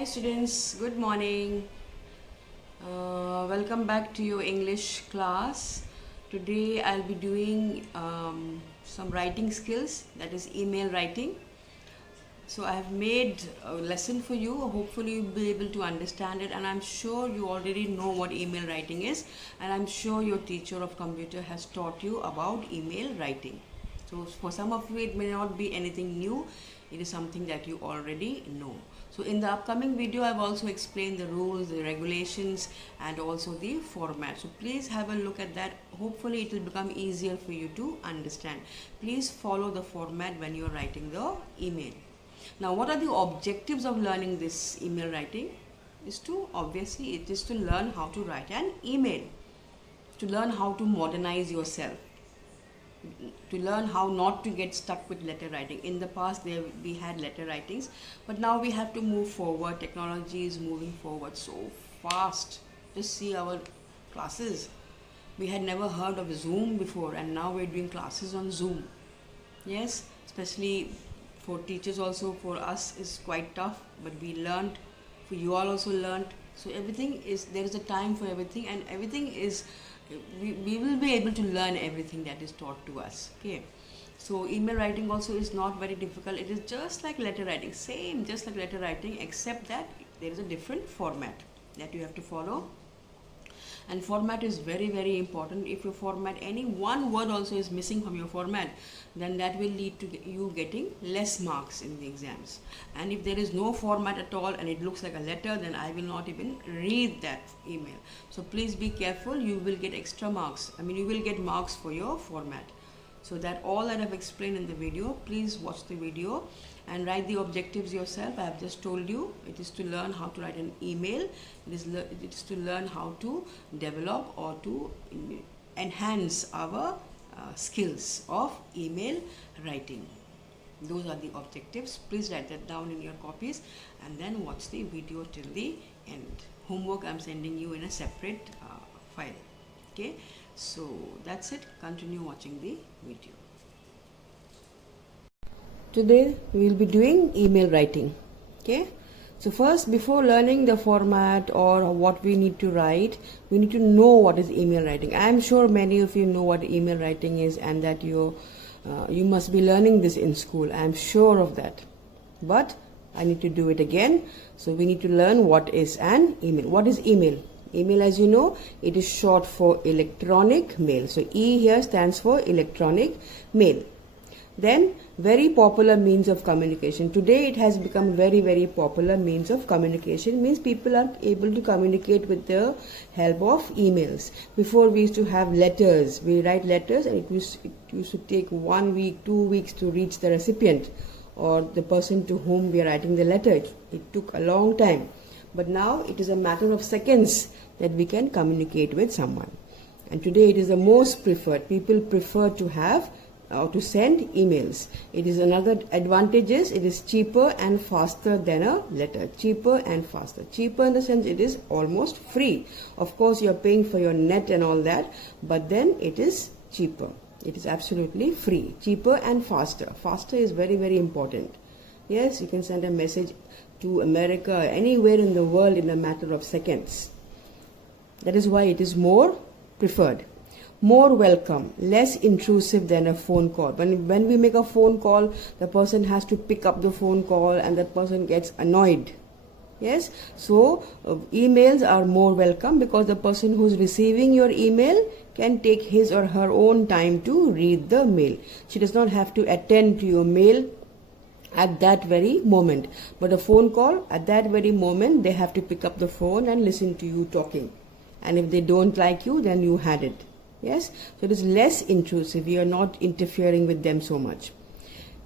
Hi students, good morning. Welcome back to your English class. Today I'll be doing some writing skills, that is email writing. So I have made a lesson for you. Hopefully you'll be able to understand it, and I'm sure you already know what email writing is, and I'm sure your teacher of computer has taught you about email writing. So for some of you it may not be anything new, it is something that you already know. So in the upcoming video I've also explained the rules, the regulations, and also the format. So please have a look at that. Hopefully it will become easier for you to understand. Please follow the format when you're writing the email. Now, what are the objectives of learning this email writing? Obviously it is to learn how to write an email, to learn how to modernize yourself, to learn how not to get stuck with letter writing. In the past we had letter writings, but now we have to move forward. Technology is moving forward so fast. Just see our classes. We had never heard of Zoom before, and now we're doing classes on Zoom. Yes, especially for teachers also, for us is quite tough, but we learned, for you all also learned. So everything is, there is a time for everything, and everything is, we will be able to learn everything that is taught to us. Okay, so email writing also is not very difficult. It is just like letter writing, same, just like letter writing, except that there is a different format that you have to follow. And format is very important. If your format, any one word also is missing from your format, then that will lead to you getting less marks in the exams. And if there is no format at all and it looks like a letter, then I will not even read that email. So please be careful. You will get extra marks. You will get marks for your format. So that all that I've explained in the video, please watch the video and write the objectives yourself. I have just told you, it is to learn how to write an email. It is to learn how to develop or to enhance our skills of email writing. Those are the objectives. Please write that down in your copies and then watch the video till the end. Homework I'm sending you in a separate file. Okay, so that's it. Continue watching the video. Today we will be doing email writing. Okay, so first, before learning the format or what we need to write, we need to know what is email writing. I am sure many of you know what email writing is, and that you must be learning this in school. I am sure of that, but I need to do it again. So we need to learn what is an email. What is email? Email, as you know, it is short for electronic mail. So E here stands for electronic mail. Then, very popular means of communication. Today it has become very popular means of communication. Means people are able to communicate with the help of emails. Before we used to have letters. We write letters and it used to take 1 week, 2 weeks to reach the recipient or the person to whom we are writing the letter. It took a long time. But now it is a matter of seconds that we can communicate with someone. And today it is the most preferred. People prefer to have or to send emails. It is another advantage is it is cheaper and faster than a letter. Cheaper and faster. Cheaper in the sense it is almost free. Of course you are paying for your net and all that, but then it is cheaper. It is absolutely free. Cheaper and faster. Faster is very important. Yes, you can send a message to America, anywhere in the world in a matter of seconds. That is why it is more preferred. More welcome, less intrusive than a phone call. When we make a phone call, the person has to pick up the phone call and that person gets annoyed. Yes, so emails are more welcome because the person who's receiving your email can take his or her own time to read the mail. She does not have to attend to your mail at that very moment. But a phone call, at that very moment, they have to pick up the phone and listen to you talking. And if they don't like you, then you had it. Yes, so it is less intrusive. You are not interfering with them so much.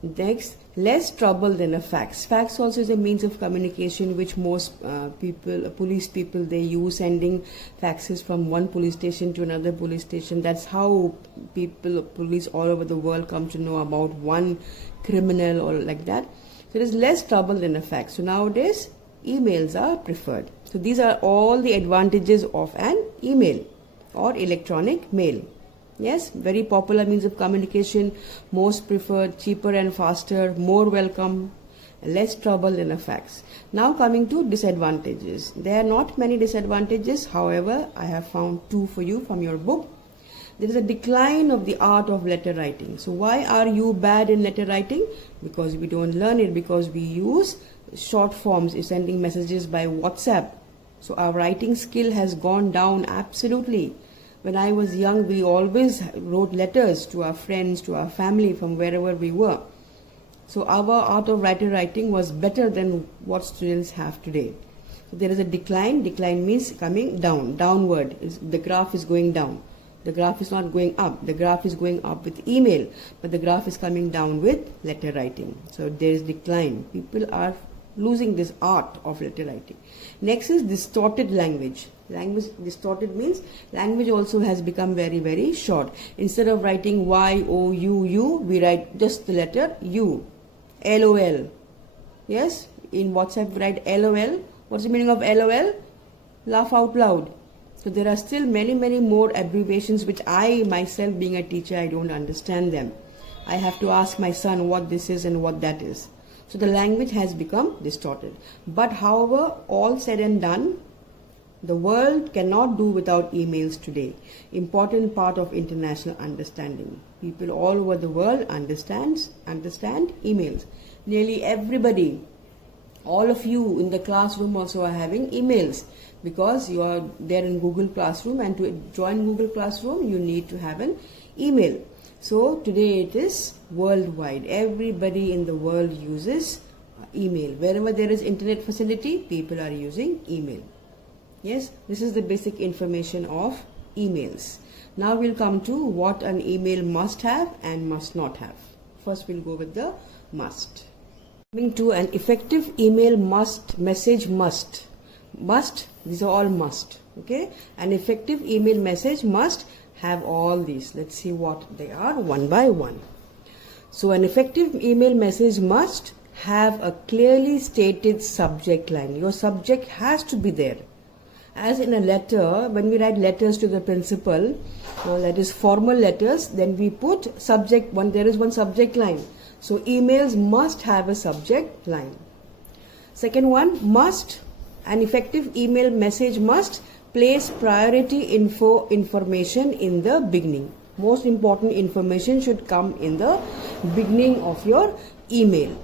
Next, less trouble than a fax. Fax also is a means of communication which most police people, they use, sending faxes from one police station to another police station. That's how police all over the world come to know about one criminal or like that. So it is less trouble than a fax. So nowadays, emails are preferred. So these are all the advantages of an email or electronic mail. Yes, very popular means of communication, most preferred, cheaper and faster, more welcome, less trouble than a fax. Now coming to disadvantages. There are not many disadvantages. However, I have found 2 for you from your book. There is a decline of the art of letter writing. So why are you bad in letter writing? Because we don't learn it, because we use short forms, sending messages by WhatsApp. So our writing skill has gone down absolutely. When I was young, we always wrote letters to our friends, to our family from wherever we were. So our art of letter writing was better than what students have today. So there is a decline. Decline means coming down, downward. The graph is going down. The graph is not going up. The graph is going up with email, but the graph is coming down with letter writing. So there is decline. People are losing this art of letter writing. Next is distorted language. Language distorted means language also has become very, very short. Instead of writing Y-O-U-U, we write just the letter U. LOL. Yes, in WhatsApp we write LOL. What's the meaning of LOL? Laugh out loud. So there are still many, many more abbreviations which I myself, being a teacher, I don't understand them. I have to ask my son what this is and what that is. So the language has become distorted. But however, all said and done, the world cannot do without emails today. Important part of international understanding. People all over the world understand emails. Nearly everybody, all of you in the classroom also are having emails, because you are there in Google Classroom, and to join Google Classroom you need to have an email. So today it is worldwide. Everybody in the world uses email. Wherever there is internet facility, people are using email. Yes, this is the basic information of emails. Now we'll come to what an email must have and must not have. First we'll go with the must. Coming to an effective email message must. These are all must. Okay, an effective email message must have all these. Let's see what they are one by one. So an effective email message must have a clearly stated subject line. Your subject has to be there. As in a letter, when we write letters to the principal, that is formal letters, then we put subject one. There is one subject line. So emails must have a subject line. Second one, must. An effective email message must place priority information in the beginning. Most important information should come in the beginning of your email.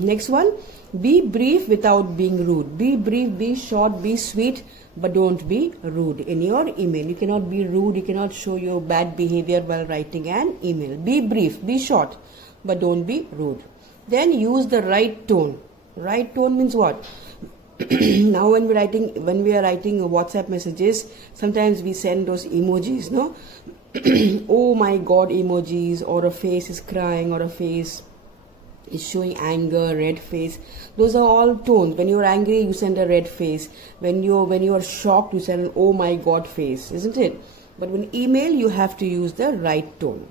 Next one, be brief without being rude. Be brief, be short, be sweet, but don't be rude in your email. You cannot be rude, you cannot show your bad behavior while writing an email. Be brief, be short, but don't be rude. Then use the right tone. Right tone means what? Now when we are writing WhatsApp messages, sometimes we send those emojis, no? Oh my God emojis, or a face is crying, or a face is showing anger, red face. Those are all tones. When you're angry, you send a red face. When you are shocked, you send an oh my God face, isn't it? But when email, you have to use the right tone.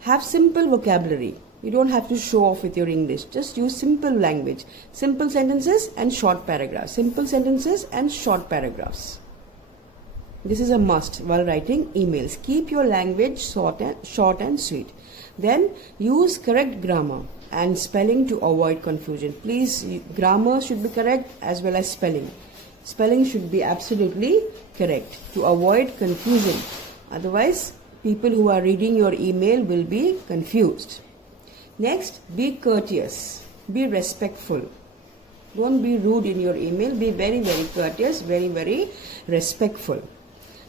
Have simple vocabulary. You don't have to show off with your English. Just use simple language. Simple sentences and short paragraphs. Simple sentences and short paragraphs. This is a must while writing emails. Keep your language short and sweet. Then use correct grammar and spelling to avoid confusion. Please, grammar should be correct as well as spelling. Spelling should be absolutely correct to avoid confusion. Otherwise, people who are reading your email will be confused. Next, be courteous. Be respectful. Don't be rude in your email. Be very, very courteous, very, very respectful.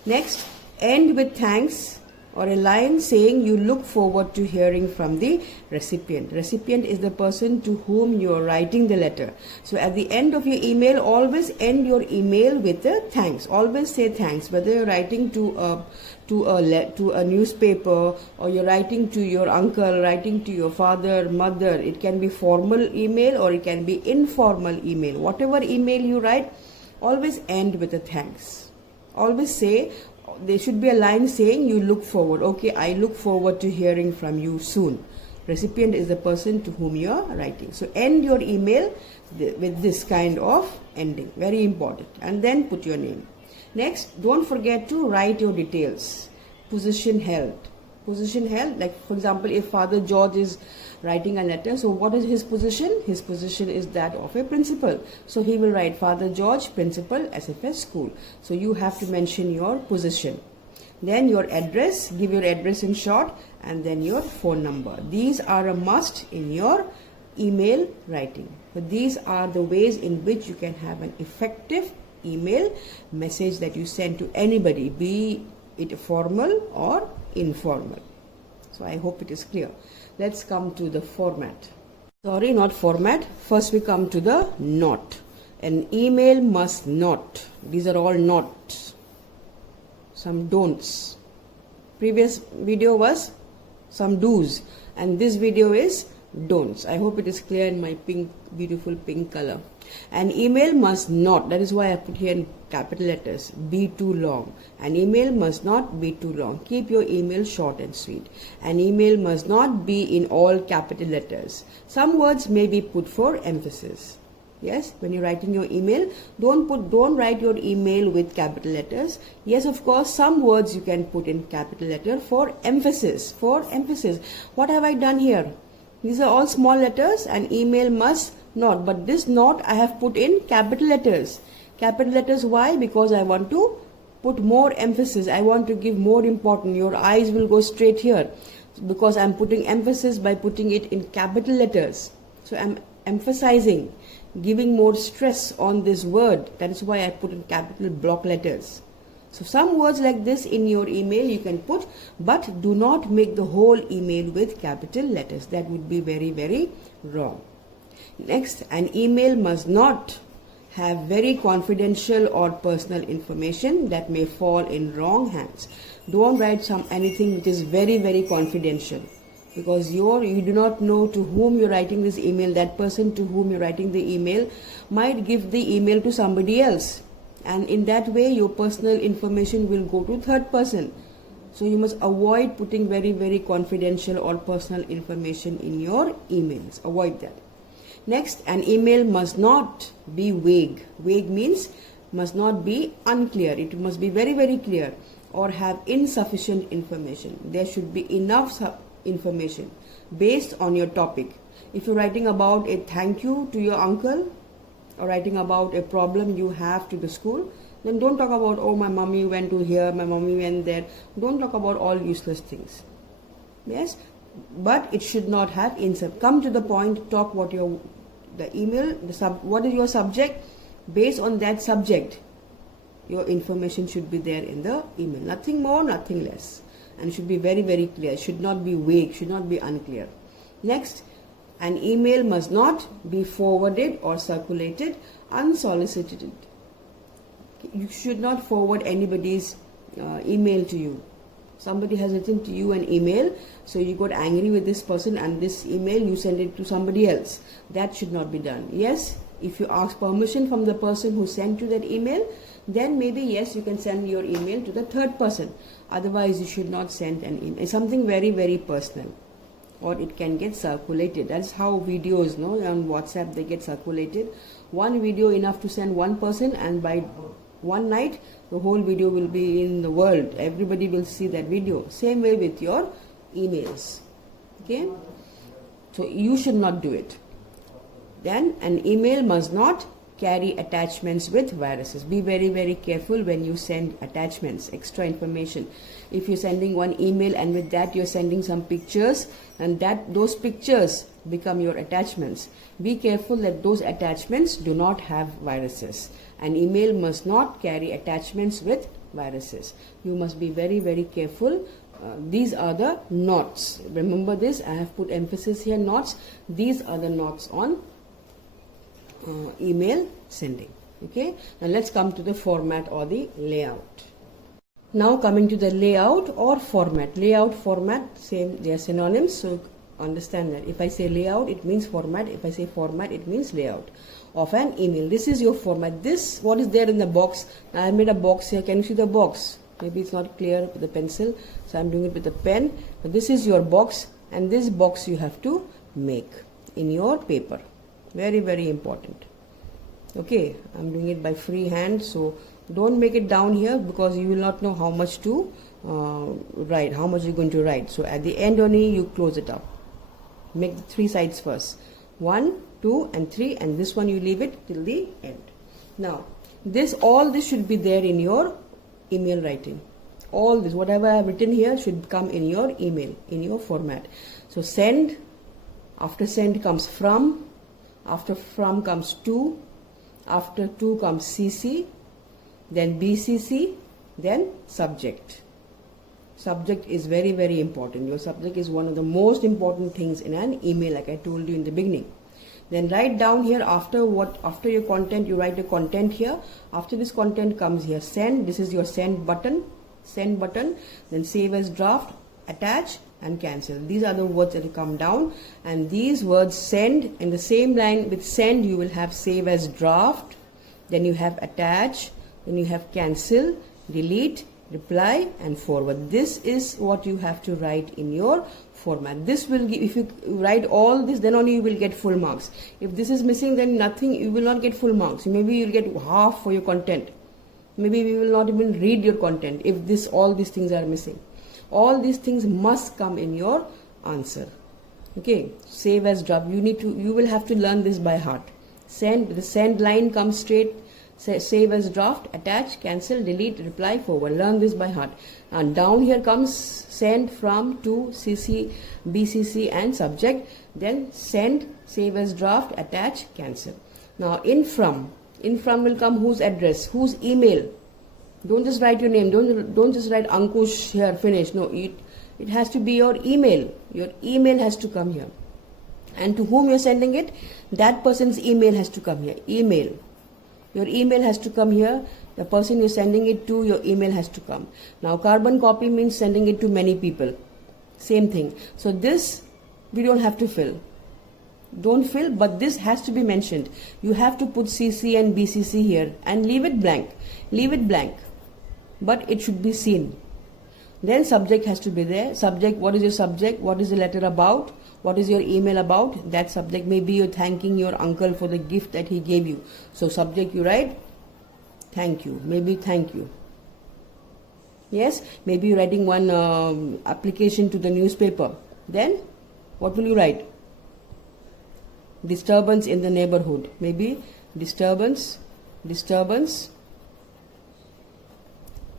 Next, end with thanks or a line saying you look forward to hearing from the recipient. Recipient is the person to whom you are writing the letter. So at the end of your email, always end your email with a thanks. Always say thanks. Whether you're writing to a newspaper, or you're writing to your uncle, writing to your father, mother, it can be formal email or it can be informal email. Whatever email you write, always end with a thanks. Always say, there should be a line saying you look forward. Okay, I look forward to hearing from you soon. Recipient is the person to whom you are writing. So end your email with this kind of ending. Very important. And then put your name. Next, don't forget to write your details. Position held. Position held, like for example, if Father George is writing a letter, so what is his position? His position is that of a principal. So he will write Father George, Principal, SFS School. So you have to mention your position. Then your address, give your address in short, and then your phone number. These are a must in your email writing. But these are the ways in which you can have an effective email message that you send to anybody, be it formal or informal. So I hope it is clear. Let's come to the format. Sorry, not format. First we come to the not. An email must not. These are all nots. Some don'ts. Previous video was some do's, and this video is don'ts. I hope it is clear in my pink, beautiful pink color. An email must not, that is why I put here in capital letters, be too long. An email must not be too long. Keep your email short and sweet. An email must not be in all capital letters. Some words may be put for emphasis. Yes, when you're writing your email, don't write your email with capital letters. Yes, of course, some words you can put in capital letter for emphasis. For emphasis. What have I done here? These are all small letters, and email must not. But this not I have put in capital letters. Capital letters, why? Because I want to put more emphasis. I want to give more importance. Your eyes will go straight here because I'm putting emphasis by putting it in capital letters. So I'm emphasizing, giving more stress on this word. That is why I put in capital block letters. So some words like this in your email you can put, but do not make the whole email with capital letters. That would be very, very wrong. Next, an email must not have very confidential or personal information that may fall in wrong hands. Don't write anything which is very, very confidential, because you do not know to whom you're writing this email. That person to whom you're writing the email might give the email to somebody else, and in that way your personal information will go to third person. So you must avoid putting very, very confidential or personal information in your emails. Avoid that. Next, an email must not be vague. Vague means must not be unclear. It must be very, very clear, or have insufficient information. There should be enough information based on your topic. If you're writing about a thank you to your uncle, or writing about a problem you have to the school, then don't talk about, oh, my mommy went to here, my mommy went there. Don't talk about all useless things. Yes, but it should not have insult. Come to the point. Talk what what is your subject. Based on that subject, your information should be there in the email. Nothing more, nothing less, and should be very, very clear. Should not be vague. Should not be unclear. Next, an email must not be forwarded or circulated unsolicited. You should not forward anybody's email to you. Somebody has written to you an email, so you got angry with this person, and this email you send it to somebody else. That should not be done. Yes, if you ask permission from the person who sent you that email, then maybe yes, you can send your email to the third person. Otherwise, you should not send an email. It's something very, very personal, or it can get circulated. That's how videos, on WhatsApp, they get circulated. One video enough to send one person, and by one night the whole video will be in the world. Everybody will see that video. Same way with your emails. Okay, so you should not do it. Then an email must not carry attachments with viruses. Be very, very careful when you send attachments, extra information. If you're sending one email and with that you're sending some pictures, and those pictures become your attachments, be careful that those attachments do not have viruses. An email must not carry attachments with viruses. You must be very, very careful. These are the nots. Remember this, I have put emphasis here, nots. These are the nots on email sending. Okay, now let's come to the format or the layout. Now coming to the layout or format. Layout, format, same, they are synonyms, so understand that. If I say layout, it means format. If I say format, it means layout of an email. This is your format. This, what is there in the box. Now I made a box here. Can you see the box? Maybe it's not clear with the pencil, so I'm doing it with a pen. But this is your box, and this box you have to make in your paper. Very, very important. Okay, I'm doing it by free hand, so don't make it down here because you will not know how much to write, how much you're going to write. So at the end only you close it up. Make the 3 sides first, 1, 2 and 3, and this one you leave it till the end. Now all this should be there in your email writing. All this, whatever I have written here, should come in your email, in your format. So send, after send comes from, after from comes to, after to comes CC, then BCC, then subject. Subject is very, very important. Your subject is one of the most important things in an email, like I told you in the beginning. Then write down here after your content, you write the content here. After this content comes here send. This is your send button. Then save as draft, attach and cancel. These are the words that will come down, and these words send, in the same line with send you will have save as draft, then you have attach, then you have cancel, delete, reply and forward. This is what you have to write in your format. This will give, if you write all this, then only you will get full marks. If this is missing, then nothing, you will not get full marks. Maybe you'll get half for your content. Maybe we will not even read your content if all these things are missing. All these things must come in your answer. Okay, save as draft. You will have to learn this by heart. Send, the send line comes straight. Save as draft, attach, cancel, delete, reply, forward. Learn this by heart. And down here comes send, from, to, CC, BCC and subject. Then send, save as draft, attach, cancel. Now in from will come whose address, whose email. Don't just write your name. Don't just write Ankush here, finish. No, it has to be your email. Your email has to come here. And to whom you're sending it, that person's email has to come here. Email. Your email has to come here. The person you're sending it to, your email has to come. Now carbon copy means sending it to many people. Same thing. So this we don't have to fill. Don't fill, but this has to be mentioned. You have to put CC and BCC here and leave it blank. Leave it blank. But it should be seen. Then subject has to be there. Subject, what is your subject? What is the letter about? What is your email about? That subject, maybe you're thanking your uncle for the gift that he gave you. So subject you write thank you. Maybe thank you. Yes, maybe you're writing one application to the newspaper. Then what will you write? Disturbance in the neighborhood. Maybe disturbance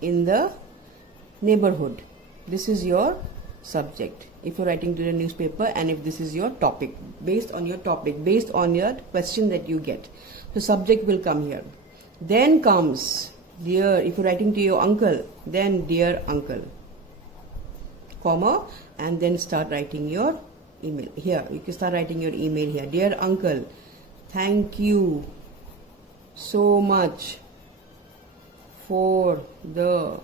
in the neighborhood. This is your subject if you're writing to the newspaper, and if this is your topic, based on your question that you get. So subject will come here. Then comes dear. If you're writing to your uncle, then dear uncle, comma, and then start writing your email here. You can start writing your email here. Dear uncle, thank you so much for the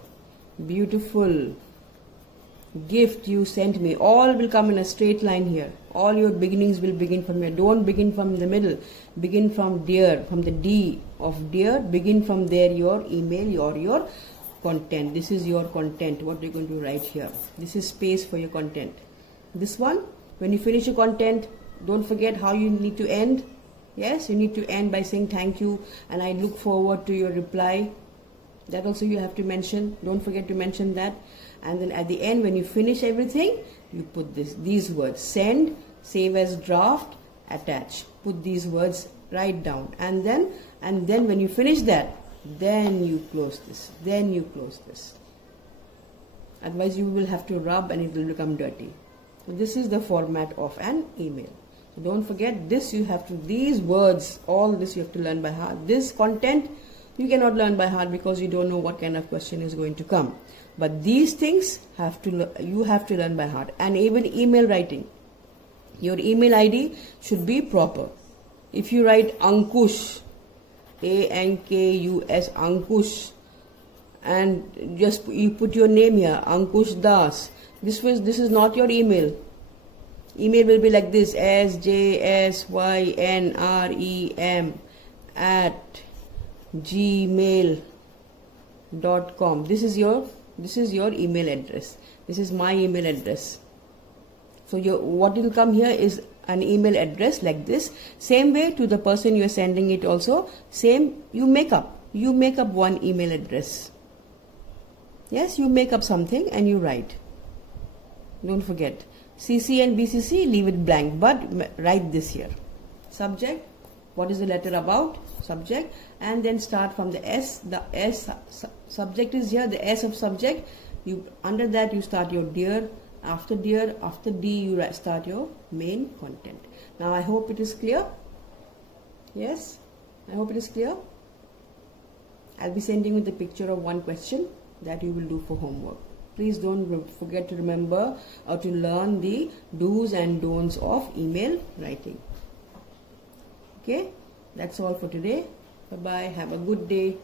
beautiful gift you sent me. All will come in a straight line here. All your beginnings will begin from here. Don't begin from the middle. Begin from dear, from the D of dear. Begin from there your email or your content. This is your content. What you're going to write here. This is space for your content. This one, when you finish your content, don't forget how you need to end. Yes, you need to end by saying thank you and I look forward to your reply. That also you have to mention. Don't forget to mention that. And then at the end, when you finish everything, you put these words: send, save as draft, attach. Put these words right down. And then when you finish that, then you close this. Otherwise you will have to rub and it will become dirty. So this is the format of an email. So don't forget this. These words, all this you have to learn by heart. This content you cannot learn by heart because you don't know what kind of question is going to come. But these things you have to learn by heart. And even email writing, your email ID should be proper. If you write Ankush, Ankus, Ankush, and just you put your name here, Ankush Das, this is not your email. Email will be like this: sjsynrem@gmail.com. This is your email address. This is my email address. So what will come here is an email address like this. Same way to the person you are sending it also. Same, you make up one email address. Yes, you make up something and you write. Don't forget. CC and BCC, leave it blank, but write this here. Subject, what is the letter about? Subject, and then start from the S. The S subject is here, the S of subject. You under that you start your dear. After dear, after D you start your main content. Now I hope it is clear. Yes, I hope it is clear. I'll be sending you the picture of one question that you will do for homework. Please don't forget to remember or to learn the do's and don'ts of email writing. Okay, that's all for today. Bye bye. Have a good day.